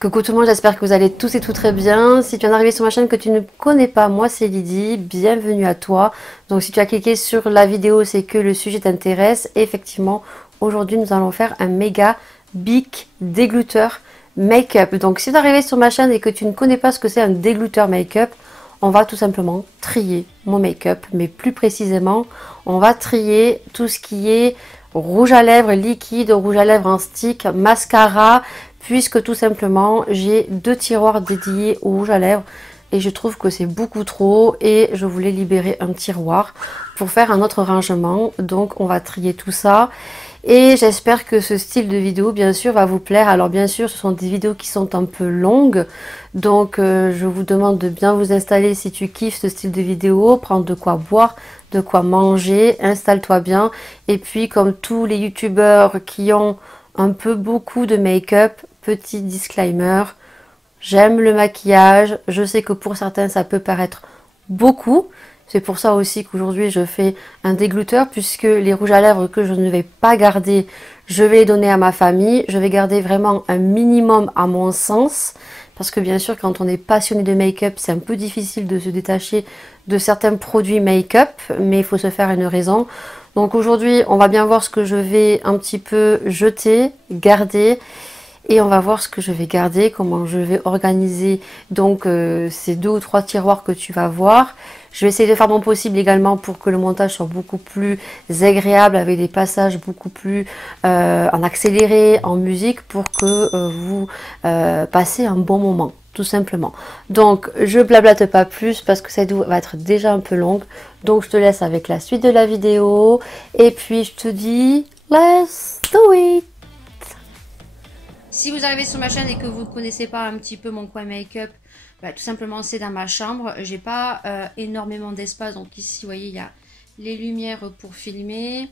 Coucou tout le monde, j'espère que vous allez tous et toutes très bien. Si tu viens d'arriver sur ma chaîne que tu ne connais pas, moi c'est Lydie, bienvenue à toi. Donc si tu as cliqué sur la vidéo, c'est que le sujet t'intéresse. Effectivement, aujourd'hui nous allons faire un méga big dégluteur make-up. Donc si tu es arrivé sur ma chaîne et que tu ne connais pas ce que c'est un dégluteur make-up, on va tout simplement trier mon make-up, mais plus précisément, on va trier tout ce qui est rouge à lèvres liquide, rouge à lèvres en stick, mascara, puisque tout simplement j'ai 2 tiroirs dédiés au rouge à lèvres et je trouve que c'est beaucoup trop et je voulais libérer un tiroir pour faire un autre rangement. Donc on va trier tout ça et j'espère que ce style de vidéo bien sûr va vous plaire. Alors bien sûr ce sont des vidéos qui sont un peu longues, donc je vous demande de bien vous installer si tu kiffes ce style de vidéo, prendre de quoi boire, de quoi manger, installe-toi bien. Et puis comme tous les youtubeurs qui ont un peu beaucoup de make-up, petit disclaimer, j'aime le maquillage, je sais que pour certains ça peut paraître beaucoup, c'est pour ça aussi qu'aujourd'hui je fais un dégluteur, puisque les rouges à lèvres que je ne vais pas garder, je vais les donner à ma famille, je vais garder vraiment un minimum à mon sens, parce que bien sûr quand on est passionné de make-up, c'est un peu difficile de se détacher de certains produits make-up, mais il faut se faire une raison. Donc aujourd'hui on va bien voir ce que je vais un petit peu jeter, garder, et on va voir ce que je vais garder, comment je vais organiser donc ces 2 ou 3 tiroirs que tu vas voir. Je vais essayer de faire mon possible également pour que le montage soit beaucoup plus agréable, avec des passages beaucoup plus en accéléré, en musique, pour que vous passez un bon moment, tout simplement. Donc je blablate pas plus parce que cette vidéo va être déjà un peu longue. Donc je te laisse avec la suite de la vidéo et puis je te dis let's do it. Si vous arrivez sur ma chaîne et que vous ne connaissez pas un petit peu mon coin make-up, bah, tout simplement c'est dans ma chambre. J'ai pas énormément d'espace, donc ici vous voyez il y a les lumières pour filmer.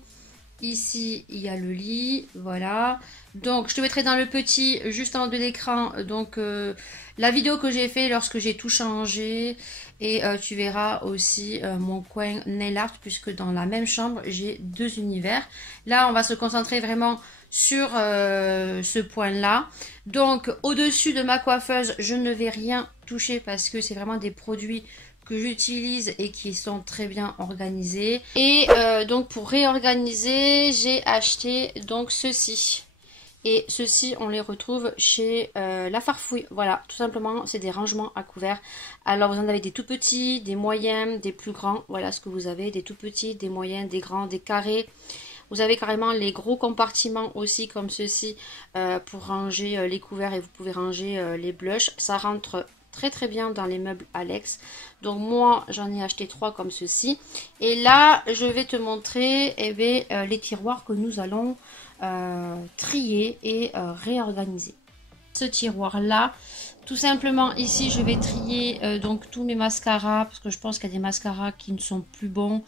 Ici il y a le lit, voilà. Donc je te mettrai dans le petit juste en haut de l'écran donc la vidéo que j'ai fait lorsque j'ai tout changé, et tu verras aussi mon coin nail art, puisque dans la même chambre j'ai 2 univers. Là on va se concentrer vraiment sur ce point là. Donc au dessus de ma coiffeuse je ne vais rien toucher parce que c'est vraiment des produits que j'utilise et qui sont très bien organisés. Et donc pour réorganiser j'ai acheté donc ceci. Et ceux-ci, on les retrouve chez La Farfouille. Voilà, tout simplement, c'est des rangements à couverts. Alors, vous en avez des tout petits, des moyens, des plus grands. Voilà ce que vous avez, des tout petits, des moyens, des grands, des carrés. Vous avez carrément les gros compartiments aussi, comme ceci, pour ranger les couverts, et vous pouvez ranger les blushs. Ça rentre très très bien dans les meubles Alex. Donc moi, j'en ai acheté 3 comme ceci. Et là, je vais te montrer les tiroirs que nous allons trier et réorganiser. Ce tiroir là, tout simplement ici je vais trier donc tous mes mascaras, parce que je pense qu'il y a des mascaras qui ne sont plus bons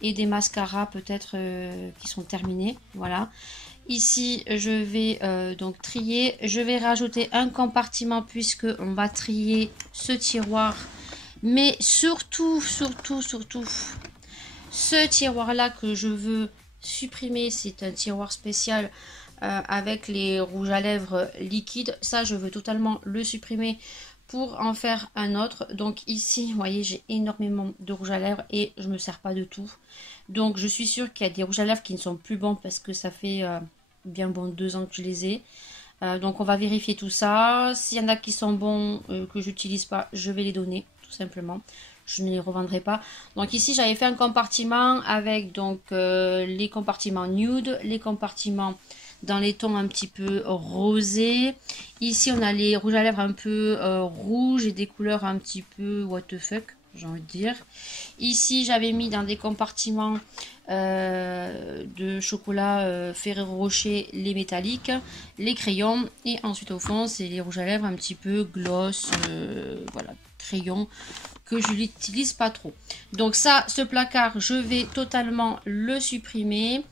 et des mascaras peut-être qui sont terminés. Voilà, ici je vais donc trier. Je vais rajouter un compartiment puisque on va trier ce tiroir, mais surtout ce tiroir là que je veux supprimer. C'est un tiroir spécial avec les rouges à lèvres liquides. Ça je veux totalement le supprimer pour en faire un autre. Donc ici vous voyez j'ai énormément de rouge à lèvres et je me sers pas de tout. Donc je suis sûre qu'il y a des rouges à lèvres qui ne sont plus bons parce que ça fait bien bon 2 ans que je les ai. Donc on va vérifier tout ça. S'il y en a qui sont bons que j'utilise pas, je vais les donner tout simplement. Je ne les revendrai pas. Donc ici j'avais fait un compartiment avec donc les compartiments nude, les compartiments dans les tons un petit peu rosés. Ici on a les rouges à lèvres un peu rouges et des couleurs un petit peu what the fuck, j'ai envie de dire. Ici j'avais mis dans des compartiments de chocolat Ferrero Rocher les métalliques, les crayons, et ensuite au fond c'est les rouges à lèvres un petit peu gloss, voilà, crayon, que je l'utilise pas trop. Donc ça, ce placard je vais totalement le supprimer,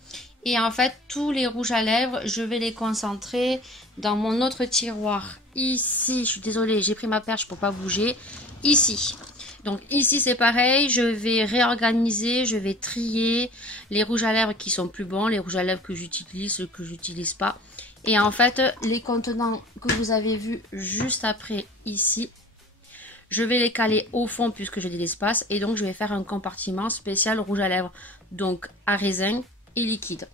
et en fait tous les rouges à lèvres je vais les concentrer dans mon autre tiroir ici. Je suis désolée, j'ai pris ma perche pour pas bouger. Ici, donc ici c'est pareil, je vais réorganiser, je vais trier les rouges à lèvres qui sont plus bons, les rouges à lèvres que j'utilise, ceux que j'utilise pas, Et en fait, les contenants que vous avez vus juste après ici, je vais les caler au fond puisque j'ai de l'espace. Et donc, je vais faire un compartiment spécial rouge à lèvres. Donc, à raisin et liquide.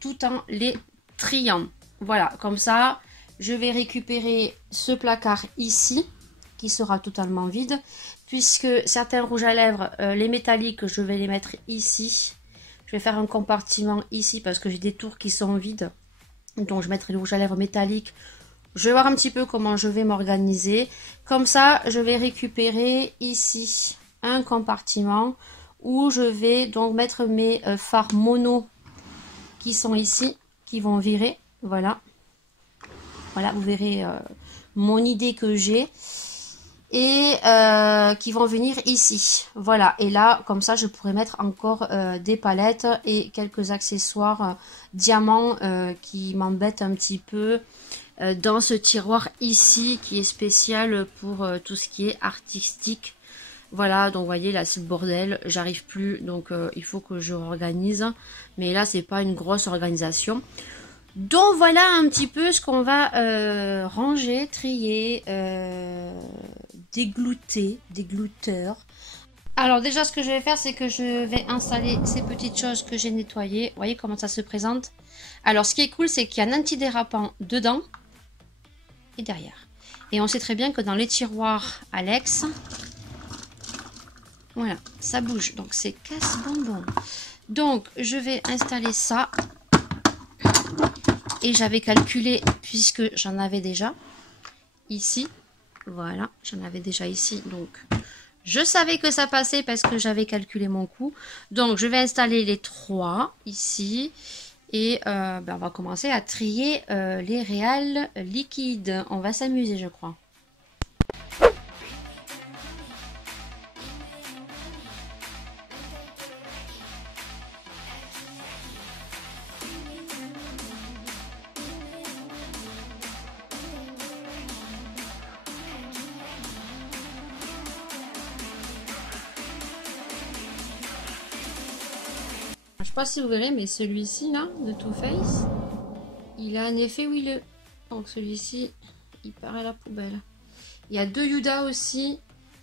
Tout en les triant. Voilà, comme ça, je vais récupérer ce placard ici, qui sera totalement vide. Puisque certains rouges à lèvres, les métalliques, je vais les mettre ici. Je vais faire un compartiment ici parce que j'ai des tours qui sont vides. Donc, je mettrai le rouge à lèvres métallique. Je vais voir un petit peu comment je vais m'organiser. Comme ça, je vais récupérer ici un compartiment où je vais donc mettre mes fards mono qui sont ici, qui vont virer. Voilà. Voilà, vous verrez mon idée que j'ai. Et qui vont venir ici. Voilà. Et là, comme ça, je pourrais mettre encore des palettes et quelques accessoires diamants qui m'embêtent un petit peu. Dans ce tiroir ici qui est spécial pour tout ce qui est artistique. Voilà, donc vous voyez là c'est le bordel, j'arrive plus, donc il faut que je réorganise. Mais là c'est pas une grosse organisation. Donc voilà un petit peu ce qu'on va ranger, trier, déglouter, déglouteur. Alors déjà ce que je vais faire c'est que je vais installer ces petites choses que j'ai nettoyées. Vous voyez comment ça se présente. Alors ce qui est cool c'est qu'il y a un antidérapant dedans. Et derrière. Et on sait très bien que dans les tiroirs Alex, voilà, ça bouge. Donc c'est casse-bonbon. Donc je vais installer ça. Et j'avais calculé, puisque j'en avais déjà ici. Voilà, j'en avais déjà ici. Donc je savais que ça passait parce que j'avais calculé mon coût. Donc je vais installer les 3 ici. Et on va commencer à trier les réals liquides. On va s'amuser, je crois. Je sais pas si vous verrez, mais celui-ci là, de Too Faced, il a un effet huileux. Donc celui-ci, il part à la poubelle. Il y a 2 Yuda aussi.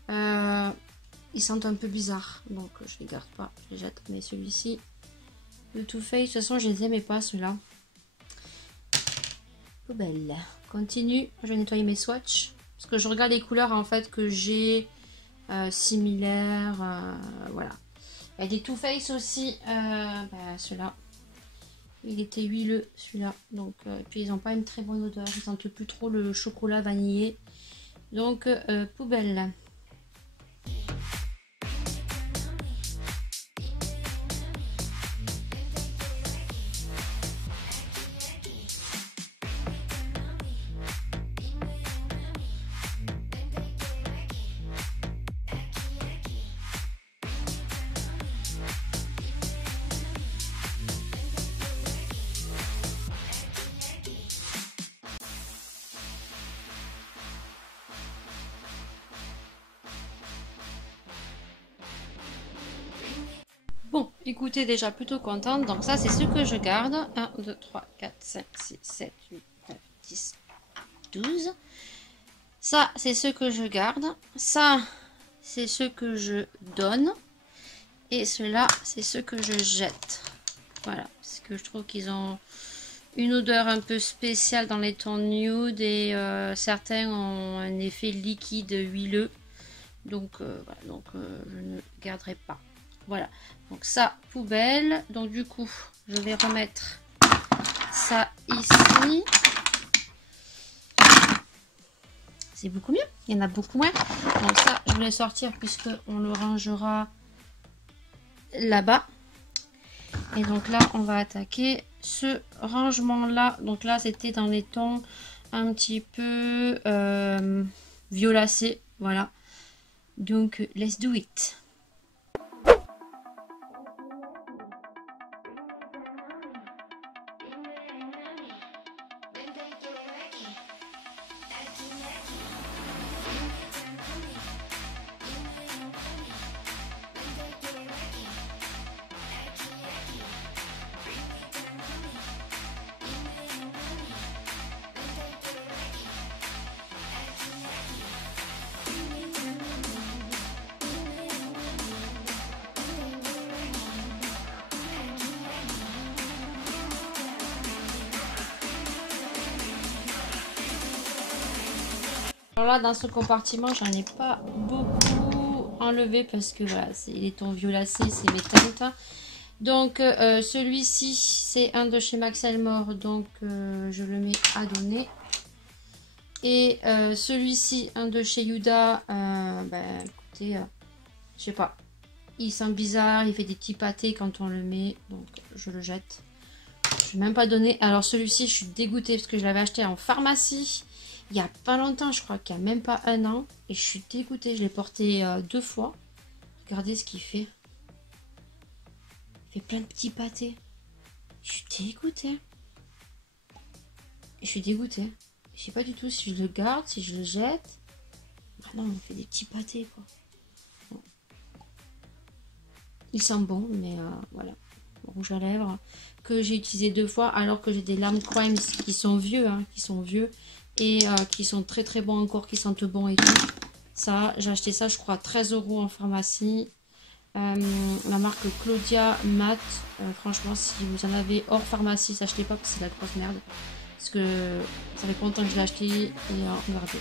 Ils sentent un peu bizarre. Donc je les garde pas, je les jette. Mais celui-ci, de Too Faced, de toute façon je les aimais pas ceux-là. Poubelle. Continue, je vais nettoyer mes swatchs. Parce que je regarde les couleurs en fait que j'ai similaires. Voilà. Il y a des Too Faced aussi, ceux-là, il était huileux celui-là, donc puis ils n'ont pas une très bonne odeur, ils sentent plus trop le chocolat vanillé, donc poubelle. Bon, écoutez, déjà plutôt contente. Donc ça, c'est ce que je garde. 1, 2, 3, 4, 5, 6, 7, 8, 9, 10, 12. Ça, c'est ce que je garde. Ça, c'est ce que je donne. Et cela, c'est ce que je jette. Voilà, parce que je trouve qu'ils ont une odeur un peu spéciale dans les tons nude. Et certains ont un effet liquide, huileux. Donc, voilà, donc je ne garderai pas. Voilà, donc ça, poubelle. Donc du coup, je vais remettre ça ici. C'est beaucoup mieux, il y en a beaucoup moins. Donc ça, je vais le sortir puisque on le rangera là-bas. Et donc là, on va attaquer ce rangement-là. Donc là, c'était dans les tons un petit peu violacés. Voilà, donc let's do it. Alors là, dans ce compartiment, j'en ai pas beaucoup enlevé parce que voilà, les tons violacés, c'est mes teintes. Donc, celui-ci, c'est un de chez Max Elmore, donc je le mets à donner. Et celui-ci, un de chez Huda, ben écoutez, je sais pas, il sent bizarre, il fait des petits pâtés quand on le met, donc je le jette. Je vais même pas donner. Alors celui-ci, je suis dégoûtée parce que je l'avais acheté en pharmacie il y a pas longtemps, je crois qu'il y a même pas un an. Et je suis dégoûtée, je l'ai porté 2 fois. Regardez ce qu'il fait. Il fait plein de petits pâtés. Je suis dégoûtée. Je suis dégoûtée. Je sais pas du tout si je le garde, si je le jette. Ah non, on fait des petits pâtés quoi. Bon. Il sent bon, mais voilà. Rouge à lèvres que j'ai utilisé 2 fois alors que j'ai des Lame Crimes qui sont vieux, hein, et qui sont très très bons encore, qui sentent bon et tout. Ça, j'ai acheté ça, je crois, 13 € en pharmacie. La marque Claudia Matte. Franchement, si vous en avez hors pharmacie, achetez pas parce que c'est la grosse merde. Parce que ça fait longtemps que je l'ai acheté et regardez.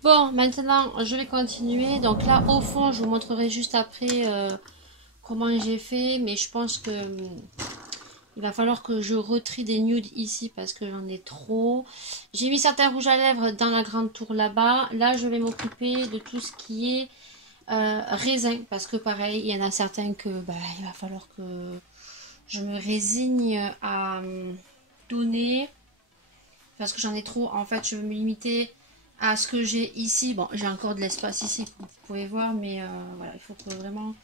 Bon, maintenant, je vais continuer. Donc là, au fond, je vous montrerai juste après comment j'ai fait. Mais je pense que il va falloir que je retrie des nudes ici parce que j'en ai trop. J'ai mis certains rouges à lèvres dans la grande tour là-bas. Là, je vais m'occuper de tout ce qui est raisin. Parce que pareil, il y en a certains que il va falloir que je me résigne à donner. Parce que j'en ai trop. En fait, je veux me limiter à ce que j'ai ici. Bon, j'ai encore de l'espace ici, vous pouvez voir, mais voilà, il faut que vraiment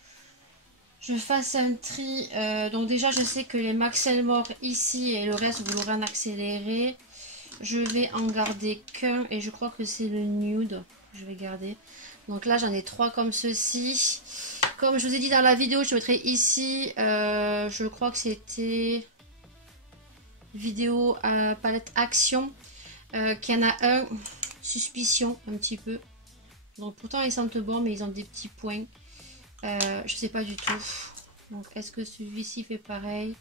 je fasse un tri. Donc déjà, je sais que les Max Elmore ici et le reste, vous l'aurez en accéléré. Je vais en garder qu'un et je crois que c'est le nude. Je vais garder. Donc là, j'en ai 3 comme ceci. Comme je vous ai dit dans la vidéo, je mettrai ici, je crois que c'était vidéo palette action, qu'il y en a un suspicion un petit peu. Donc pourtant ils sentent bon, mais ils ont des petits points. Je sais pas du tout. Donc est-ce que celui-ci fait pareil?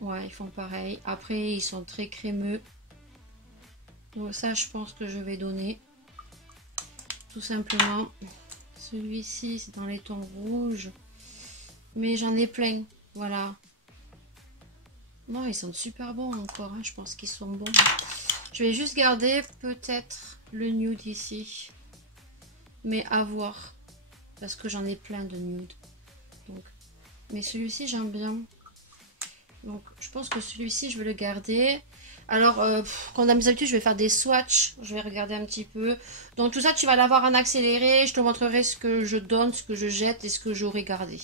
Ouais, ils font pareil. Après ils sont très crémeux. Donc ça je pense que je vais donner. Tout simplement. Celui-ci c'est dans les tons rouges. Mais j'en ai plein. Voilà. Non, ils sont super bons encore. Hein. Je pense qu'ils sont bons. Je vais juste garder peut-être le nude ici. Mais à voir. Parce que j'en ai plein de nude. Donc, mais celui-ci j'aime bien. Donc je pense que celui-ci je vais le garder. Alors quand on a mes habitudes, je vais faire des swatchs. Je vais regarder un petit peu. Donc tout ça tu vas l'avoir en accéléré. Je te montrerai ce que je donne, ce que je jette et ce que j'aurais gardé.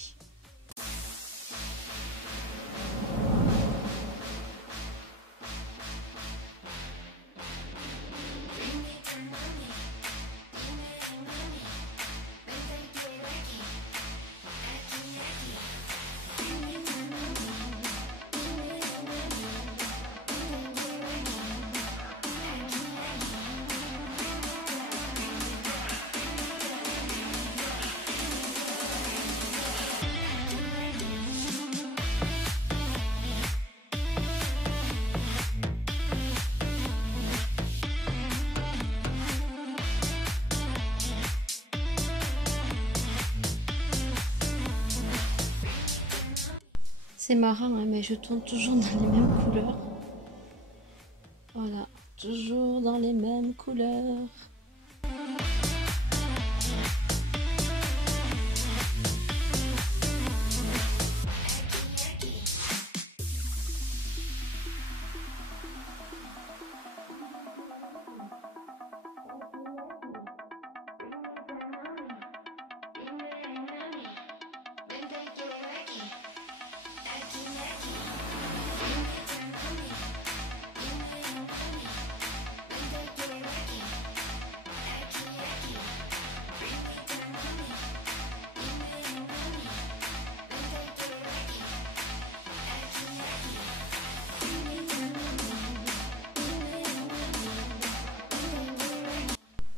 C'est marrant, hein, mais je tourne toujours dans les mêmes couleurs. Voilà, toujours dans les mêmes couleurs.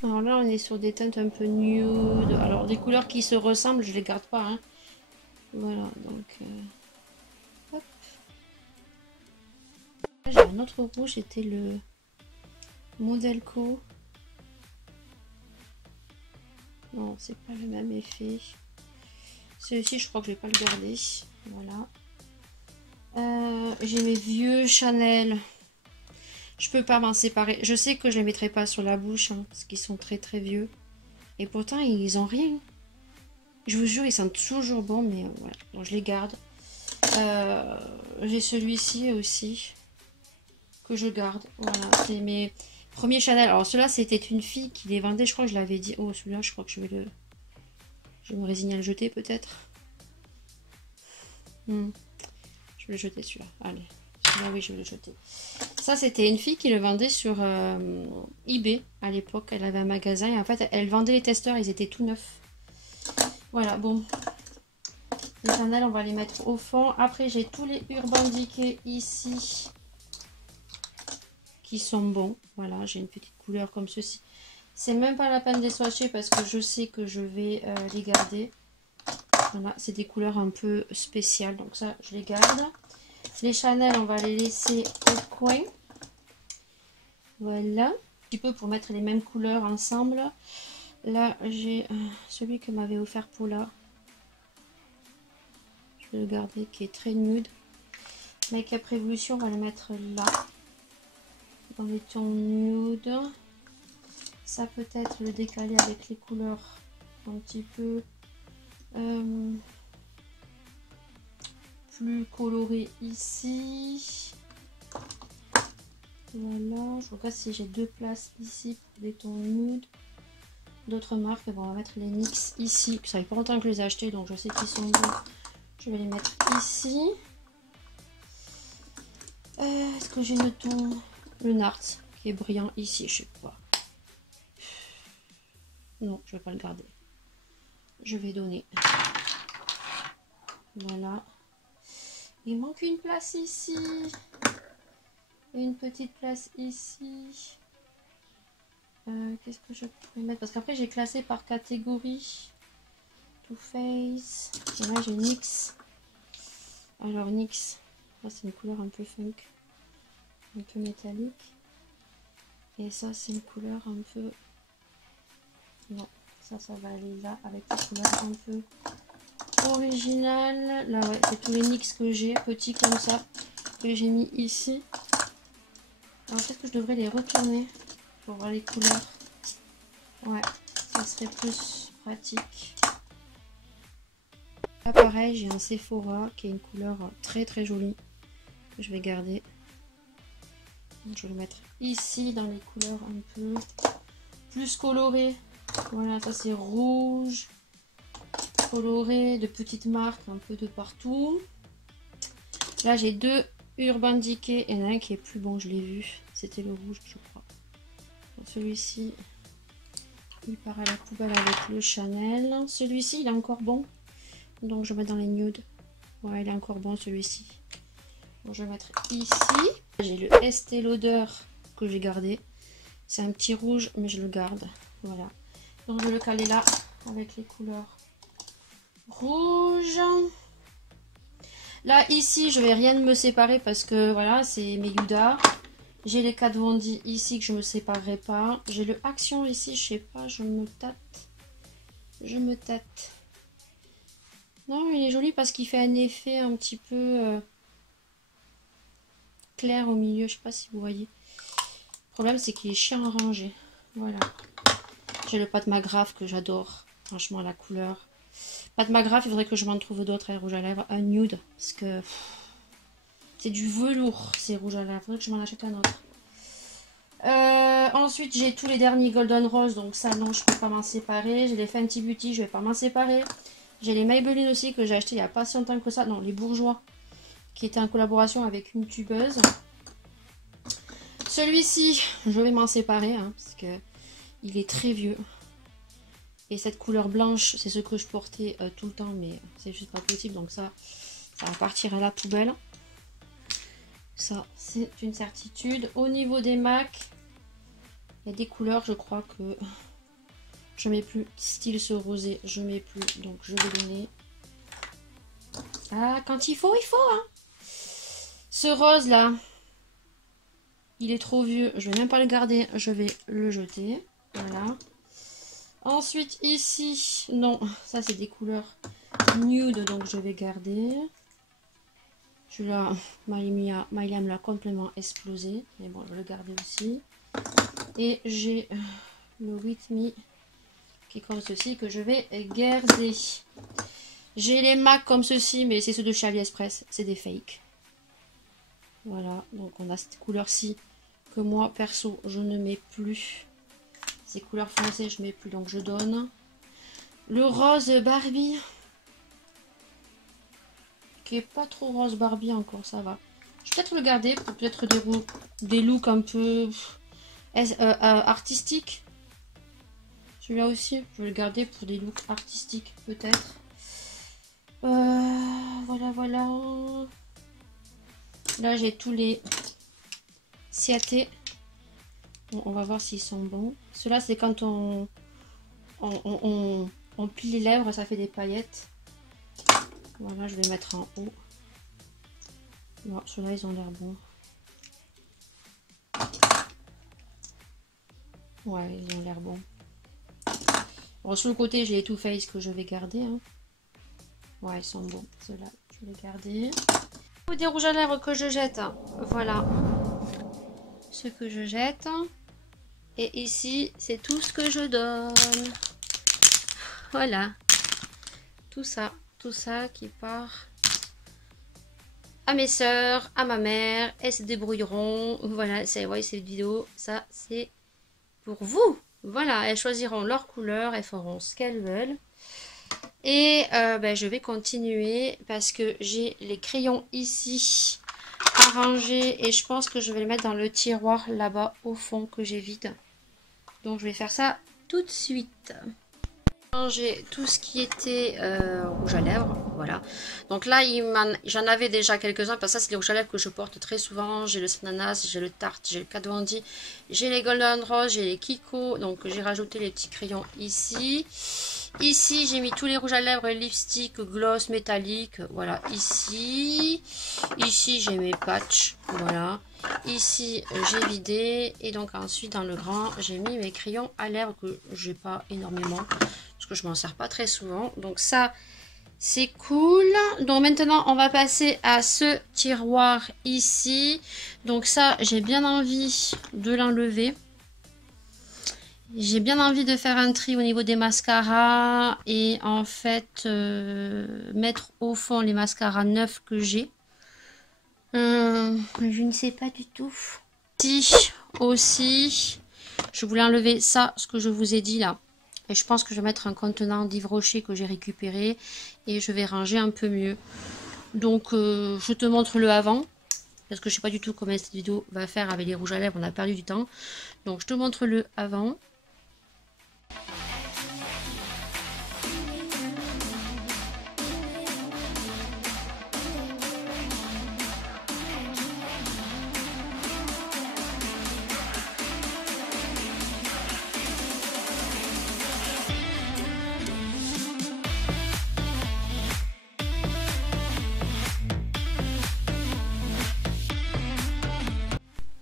Alors là, on est sur des teintes un peu nude. Alors, des couleurs qui se ressemblent, je les garde pas. Hein. Voilà, donc... hop. J'ai un autre rouge, c'était le Modelco. Non, c'est pas le même effet. Celui-ci, je crois que je vais pas le garder. Voilà. J'ai mes vieux Chanel. Je peux pas m'en séparer. Je sais que je les mettrai pas sur la bouche, hein, parce qu'ils sont très très vieux. Et pourtant, ils ont rien. Je vous jure, ils sentent toujours bon, mais voilà. Donc, je les garde. J'ai celui-ci aussi que je garde. Voilà, c'est mes premiers Chanel. Alors, ceux-là, c'était une fille qui les vendait. Je crois que je l'avais dit. Oh, celui-là, je crois que je vais le... Je vais me résigner à le jeter, peut-être. Je vais le jeter, celui-là. Allez. Celui-là, oui, je vais le jeter. Ça, c'était une fille qui le vendait sur eBay à l'époque. Elle avait un magasin et en fait, elle vendait les testeurs. Ils étaient tout neufs. Voilà, bon. Les Chanel, on va les mettre au fond. Après, j'ai tous les Urban Decay ici qui sont bons. Voilà, j'ai une petite couleur comme ceci. C'est même pas la peine de les swatcher parce que je sais que je vais les garder. Voilà, c'est des couleurs un peu spéciales. Donc ça, je les garde. Les Chanel, on va les laisser au coin. Voilà. Un petit peu pour mettre les mêmes couleurs ensemble. Là, j'ai celui que m'avait offert Paula. Je vais le garder, qui est très nude. Make-up Révolution, on va le mettre là. Dans les tons nude. Ça peut être le décaler avec les couleurs un petit peu plus colorées ici. Voilà, je regarde si j'ai deux places ici pour des tons nude. D'autres marques, bon, on va mettre les NYX ici. Ça fait pas longtemps que je les ai achetés, donc je sais qu'ils sont bons. Je vais les mettre ici. Est-ce que j'ai le ton, le Nart qui est brillant ici? Je sais pas. Non, je vais pas le garder. Je vais donner. Voilà. Il manque une place ici. Et une petite place ici. Qu'est-ce que je pourrais mettre? Parce qu'après, j'ai classé par catégorie. Too Faced. Et là, j'ai NYX. Alors, NYX. Là, c'est une couleur un peu funk. Un peu métallique. Et ça, c'est une couleur un peu... Non, ça va aller là avec des couleurs un peu originales. Là, ouais, c'est tous les NYX que j'ai, petits comme ça, que j'ai mis ici. Alors, peut-être que je devrais les retourner pour voir les couleurs. Ouais, ça serait plus pratique. Là, pareil, j'ai un Sephora qui est une couleur très très jolie que je vais garder. Donc, je vais le mettre ici dans les couleurs un peu plus colorées. Voilà, ça c'est rouge, coloré, de petites marques un peu de partout. Là, j'ai deux Urban Decay et un qui est plus bon, je l'ai vu. C'était le rouge, je crois. Celui-ci, il part à la poubelle avec le Chanel. Celui-ci, il est encore bon. Donc, je vais mettre dans les nudes. Ouais, il est encore bon celui-ci. Donc, je vais mettre ici. J'ai le Estée Lauder que j'ai gardé. C'est un petit rouge, mais je le garde. Voilà. Donc, je vais le caler là avec les couleurs rouges. Là, ici, je vais rien me séparer parce que voilà, c'est mes Huda. J'ai les 4 Vondi ici que je me séparerai pas. J'ai le Action ici, je sais pas, je me tâte. Je me tâte. Non, il est joli parce qu'il fait un effet un petit peu clair au milieu. Je sais pas si vous voyez. Le problème, c'est qu'il est chiant à ranger. Voilà. J'ai le Pat McGrath que j'adore. Franchement, la couleur. Pat McGrath, il faudrait que je m'en trouve d'autres. Un rouge à lèvres, un nude. Parce que c'est du velours, ces rouges à lèvres. Il faudrait que je m'en achète un autre. Ensuite, j'ai tous les derniers Golden Rose. Donc ça, non, je peux pas m'en séparer. J'ai les Fenty Beauty, je vais pas m'en séparer. J'ai les Maybelline aussi que j'ai acheté il y a pas si longtemps que ça. Non, les Bourgeois. Qui étaient en collaboration avec une tubeuse. Celui-ci, je vais m'en séparer. Hein, parce que il est très vieux. Et cette couleur blanche, c'est ce que je portais tout le temps. Mais c'est juste pas possible. Donc ça va partir à la poubelle. Ça, c'est une certitude. Au niveau des MAC, il y a des couleurs, je crois que Je mets plus. Style ce rosé, je mets plus. Donc je vais donner. Ah, quand il faut, hein. Ce rose là, il est trop vieux. Je vais même pas le garder. Je vais le jeter. Voilà. Ensuite ici, non, ça c'est des couleurs nude, donc je vais garder. Celui-là, Mylia me l'a complètement explosé. Mais bon, je vais le garder aussi. Et j'ai le With Me qui est comme ceci que je vais garder. J'ai les MAC comme ceci, mais c'est ceux de chez AliExpress. C'est des fakes. Voilà, donc on a cette couleur-ci que moi, perso, je ne mets plus. Ces couleurs foncées, je ne mets plus, donc je donne. Le rose Barbie. Qui est pas trop rose Barbie encore, ça va. Je vais peut-être le garder pour peut-être des looks un peu artistiques. Celui-là aussi, je vais le garder pour des looks artistiques peut-être. Voilà. Là, j'ai tous les Ciaté. Bon, on va voir s'ils sont bons. Ceux-là, c'est quand on plie les lèvres, ça fait des paillettes. Voilà, je vais mettre en haut. Bon, ceux-là, ils ont l'air bons. Ouais, ils ont l'air bons. Bon, sur le côté, j'ai les Too Faced que je vais garder. Hein. Ouais, ils sont bons. Ceux-là, je vais les garder. Des rouges à lèvres que je jette. Voilà. Ce que je jette. Et ici, c'est tout ce que je donne. Voilà. Tout ça qui part à mes soeurs, à ma mère. Elles se débrouilleront. Voilà, c'est cette vidéo. Ça, c'est pour vous. Voilà, elles choisiront leur couleur. Elles feront ce qu'elles veulent. Et je vais continuer parce que j'ai les crayons ici à ranger. Et je pense que je vais les mettre dans le tiroir là-bas au fond que j'ai vide. Donc je vais faire ça tout de suite. J'ai tout ce qui était rouge à lèvres, voilà. Donc là, j'en avais déjà quelques-uns, parce que ça, c'est les rouges à lèvres que je porte très souvent. J'ai le Ananas, j'ai le Tarte, j'ai le Kat-Von-D, j'ai les Golden Rose, j'ai les Kiko. Donc j'ai rajouté les petits crayons ici. Ici, j'ai mis tous les rouges à lèvres, lipstick, gloss, métallique, voilà, ici. Ici, j'ai mes patchs, voilà. Ici, j'ai vidé. Et donc ensuite, dans le grand, j'ai mis mes crayons à lèvres que j'ai pas énormément. Parce que je m'en sers pas très souvent. Donc ça, c'est cool. Donc maintenant, on va passer à ce tiroir ici. Donc ça, j'ai bien envie de l'enlever. J'ai bien envie de faire un tri au niveau des mascaras. Et en fait, mettre au fond les mascaras neufs que j'ai. Je ne sais pas du tout. Ici aussi, je voulais enlever ça, ce que je vous ai dit là. Et je pense que je vais mettre un contenant d'Yves Rocher que j'ai récupéré. Et je vais ranger un peu mieux. Donc je te montre le avant. Parce que je ne sais pas du tout comment cette vidéo va faire avec les rouges à lèvres. On a perdu du temps. Donc je te montre le avant.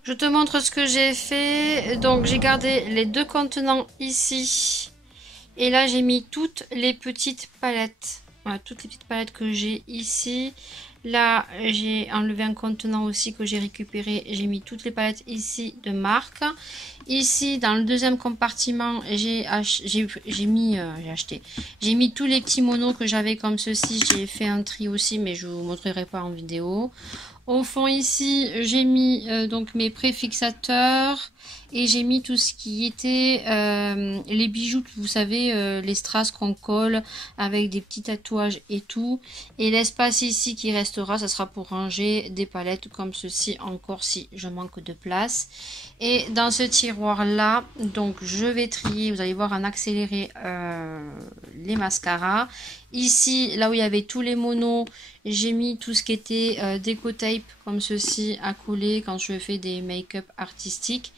Je te montre ce que j'ai fait. Donc j'ai gardé les deux contenants ici. Et là j'ai mis toutes les petites palettes. Voilà, toutes les petites palettes que j'ai ici. Là j'ai enlevé un contenant aussi que j'ai récupéré. J'ai mis toutes les palettes ici de marque. Ici dans le deuxième compartiment j'ai mis tous les petits monos que j'avais comme ceci. J'ai fait un tri aussi mais je vous montrerai pas en vidéo. Au fond ici, j'ai mis donc mes préfixateurs et j'ai mis tout ce qui était les bijoux, vous savez, les strass qu'on colle avec des petits tatouages et tout. Et l'espace ici qui restera, ça sera pour ranger des palettes comme ceci encore si je manque de place. Et dans ce tiroir là, donc je vais trier, vous allez voir en accéléré les mascaras. Ici, là où il y avait tous les monos, j'ai mis tout ce qui était déco tape comme ceci à coller quand je fais des make-up artistiques.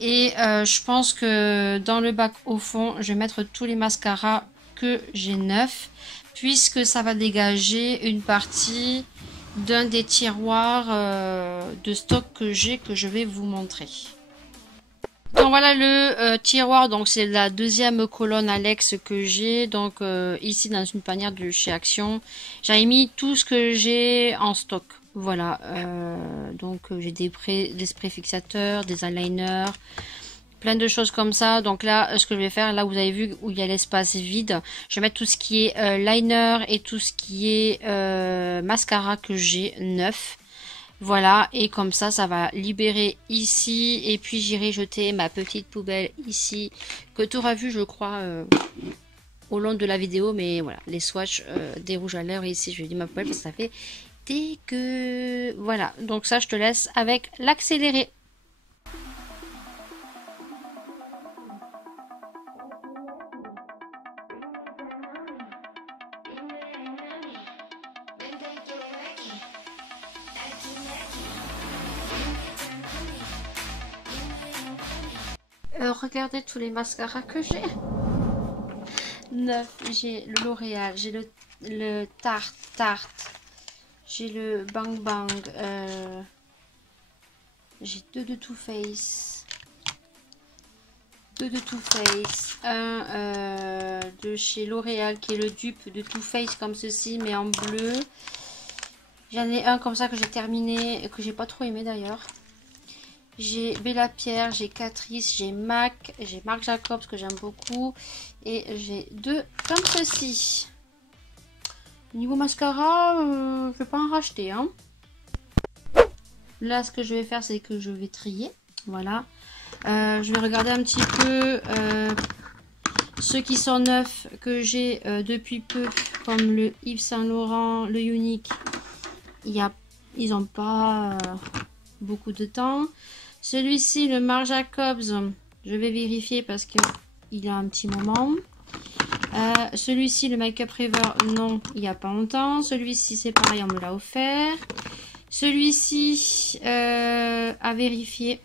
Et je pense que dans le bac au fond, je vais mettre tous les mascaras que j'ai neufs, puisque ça va dégager une partie d'un des tiroirs de stock que j'ai, que je vais vous montrer. Donc voilà le tiroir, donc c'est la deuxième colonne Alex que j'ai, donc ici dans une panière de chez Action. J'avais mis tout ce que j'ai en stock. Voilà, donc j'ai des sprays fixateurs, des eyeliners, plein de choses comme ça. Donc là, ce que je vais faire, là vous avez vu où il y a l'espace vide, je vais mettre tout ce qui est liner et tout ce qui est mascara que j'ai neuf. Voilà, et comme ça va libérer ici. Et puis j'irai jeter ma petite poubelle ici, que tu auras vu je crois au long de la vidéo. Mais voilà, les swatchs des rouges à lèvres ici, je dis ma poubelle parce que ça fait dégueu. Voilà, donc ça je te laisse avec l'accéléré. Regardez tous les mascaras que j'ai. 9, j'ai le L'Oréal, j'ai le Tarte, j'ai le Bang Bang, j'ai deux de Too Faced, un de chez L'Oréal qui est le dupe de Too Faced comme ceci mais en bleu. J'en ai un comme ça que j'ai terminé, que j'ai pas trop aimé d'ailleurs. J'ai Bella Pierre, j'ai Catrice, j'ai MAC, j'ai Marc Jacobs que j'aime beaucoup. Et j'ai deux comme ceci. Niveau mascara, je vais pas en racheter. Hein. Là, ce que je vais faire, c'est que je vais trier. Voilà. Je vais regarder un petit peu ceux qui sont neufs que j'ai depuis peu. Comme le Yves Saint Laurent, le Unique. Ils n'ont pas beaucoup de temps. Celui-ci, le Marc Jacobs, je vais vérifier parce qu'il a un petit moment. Celui-ci, le Make Up River, non, il n'y a pas longtemps. Celui-ci, c'est pareil, on me l'a offert. Celui-ci, à vérifier.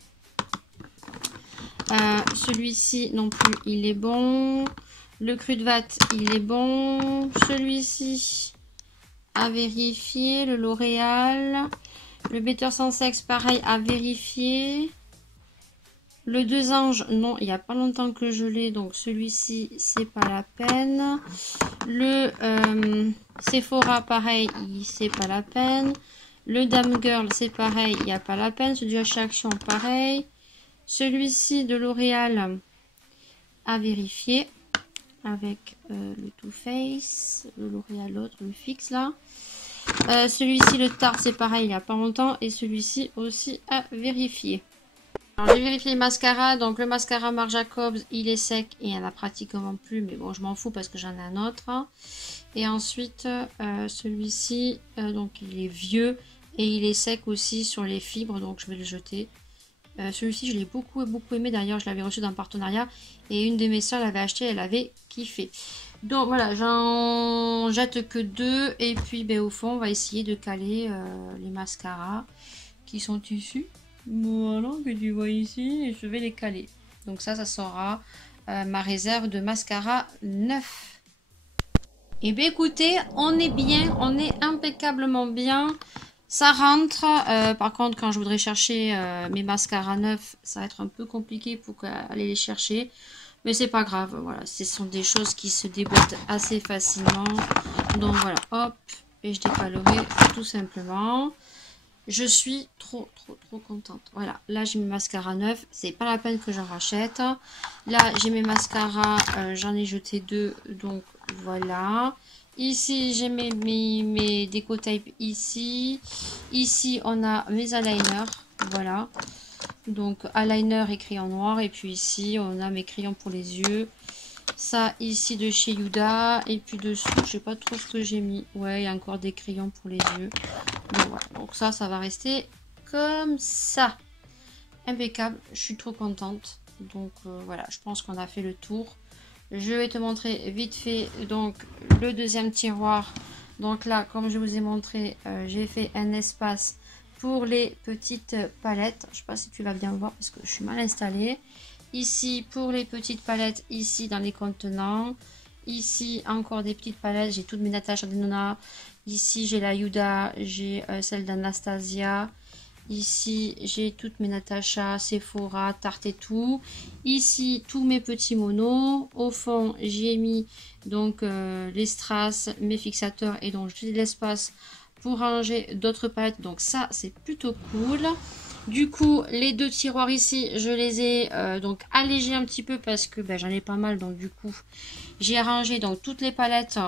Celui-ci, non plus, il est bon. Le Cru de Vat, il est bon. Celui-ci, à vérifier. Le L'Oréal. Le Better Sans Sex, pareil, à vérifier. Le Deux Anges, non, il n'y a pas longtemps que je l'ai, donc celui-ci, c'est pas la peine. Le Sephora, pareil, c'est pas la peine. Le Dame Girl, c'est pareil, il n'y a pas la peine. Celui de chez Action, pareil. Celui-ci de L'Oréal, à vérifier. Avec le Too Faced, le L'Oréal, l'autre, le fixe là. Celui-ci, le Tarte, c'est pareil, il n'y a pas longtemps. Et celui-ci aussi à vérifier. Alors, j'ai vérifié les mascaras. Donc, le mascara Marc Jacobs, il est sec et il n'y en a pratiquement plus. Mais bon, je m'en fous parce que j'en ai un autre. Et ensuite, celui-ci, donc il est vieux et il est sec aussi sur les fibres. Donc, je vais le jeter. Celui-ci, je l'ai beaucoup aimé. D'ailleurs, je l'avais reçu d'un partenariat. Et une de mes soeurs l'avait acheté, elle avait kiffé. Donc voilà, j'en jette que deux. Et puis ben, au fond, on va essayer de caler les mascaras qui sont issus. Voilà, que tu vois ici. Et je vais les caler. Donc ça sera ma réserve de mascara neuf. Et bien écoutez, on est bien, on est impeccablement bien. Ça rentre. Par contre, quand je voudrais chercher mes mascaras neufs, ça va être un peu compliqué pour aller les chercher. Mais c'est pas grave, voilà, ce sont des choses qui se déboîtent assez facilement. Donc voilà, hop, et je décalerai tout simplement. Je suis trop contente. Voilà, là j'ai mes mascaras neufs, c'est pas la peine que j'en rachète. Là j'ai mes mascaras, j'en ai jeté deux, donc voilà. Ici j'ai mes déco tape ici. Ici on a mes eyeliners, voilà. Donc eyeliner et crayon noir. Et puis ici on a mes crayons pour les yeux. Ça ici de chez Yuda. Et puis dessous je sais pas trop ce que j'ai mis. Ouais, il y a encore des crayons pour les yeux. Donc, voilà. Donc ça va rester comme ça. Impeccable. Je suis trop contente. Donc voilà, je pense qu'on a fait le tour. Je vais te montrer vite fait donc le deuxième tiroir. Donc là, comme je vous ai montré, j'ai fait un espace pour les petites palettes, je sais pas si tu vas bien voir parce que je suis mal installée. Ici pour les petites palettes, ici dans les contenants. Ici encore des petites palettes, j'ai toutes mes Natasha Denona. Ici j'ai la Huda, j'ai celle d'Anastasia. Ici j'ai toutes mes Natasha, Sephora, Tarte et tout. Ici tous mes petits monos. Au fond j'ai mis donc les strass, mes fixateurs et donc j'ai de l'espace pour ranger d'autres palettes. Donc ça c'est plutôt cool. Du coup les deux tiroirs ici je les ai donc allégés un petit peu parce que j'en ai pas mal. Donc du coup j'ai rangé donc toutes les palettes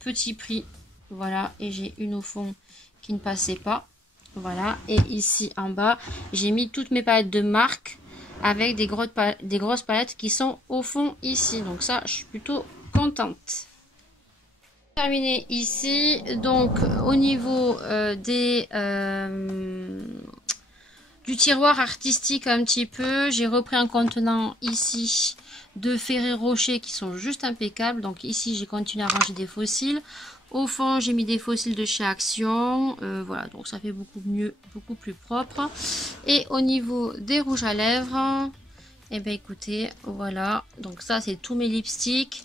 petit prix. Voilà, et j'ai une au fond qui ne passait pas. Voilà, et ici en bas, j'ai mis toutes mes palettes de marque avec des grosses palettes qui sont au fond ici. Donc ça, je suis plutôt contente. Terminé ici. Donc au niveau du tiroir artistique un petit peu, j'ai repris un contenant ici de Ferrero Rocher qui sont juste impeccables. Donc ici, j'ai continué à ranger des fossiles. Au fond, j'ai mis des fossiles de chez Action. Voilà, donc ça fait beaucoup mieux, beaucoup plus propre. Et au niveau des rouges à lèvres, et bien écoutez, voilà. Donc ça, c'est tous mes lipsticks.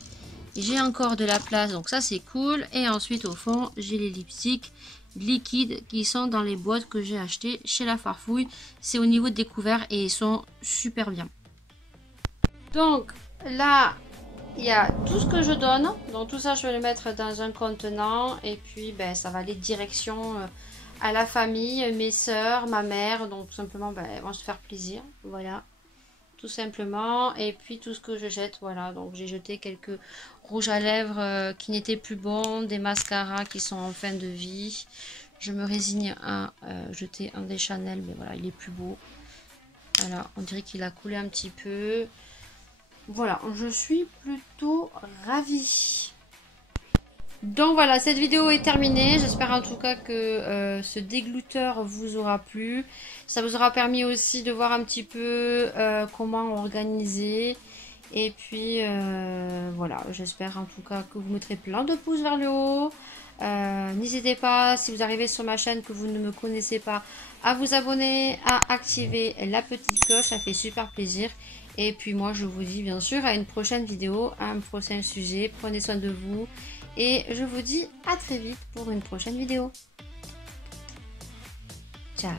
J'ai encore de la place, donc ça, c'est cool. Et ensuite, au fond, j'ai les lipsticks liquides qui sont dans les boîtes que j'ai achetées chez La Farfouille. C'est au niveau des couverts et ils sont super bien. Donc là, il y a tout ce que je donne, donc tout ça je vais le mettre dans un contenant et puis ça va aller direction à la famille, mes soeurs, ma mère, donc tout simplement elles vont se faire plaisir, voilà, tout simplement. Et puis tout ce que je jette, voilà, donc j'ai jeté quelques rouges à lèvres qui n'étaient plus bons, des mascaras qui sont en fin de vie. Je me résigne à jeter un des Chanel, mais voilà, il est plus beau. Voilà, on dirait qu'il a coulé un petit peu. Voilà, je suis plutôt ravie. Donc voilà, cette vidéo est terminée. J'espère en tout cas que ce dégluteur vous aura plu. Ça vous aura permis aussi de voir un petit peu comment organiser. Et puis voilà, j'espère en tout cas que vous mettrez plein de pouces vers le haut. N'hésitez pas, si vous arrivez sur ma chaîne que vous ne me connaissez pas, à vous abonner, à activer la petite cloche, ça fait super plaisir. Et puis moi je vous dis bien sûr à une prochaine vidéo, à un prochain sujet. Prenez soin de vous et je vous dis à très vite pour une prochaine vidéo. Ciao.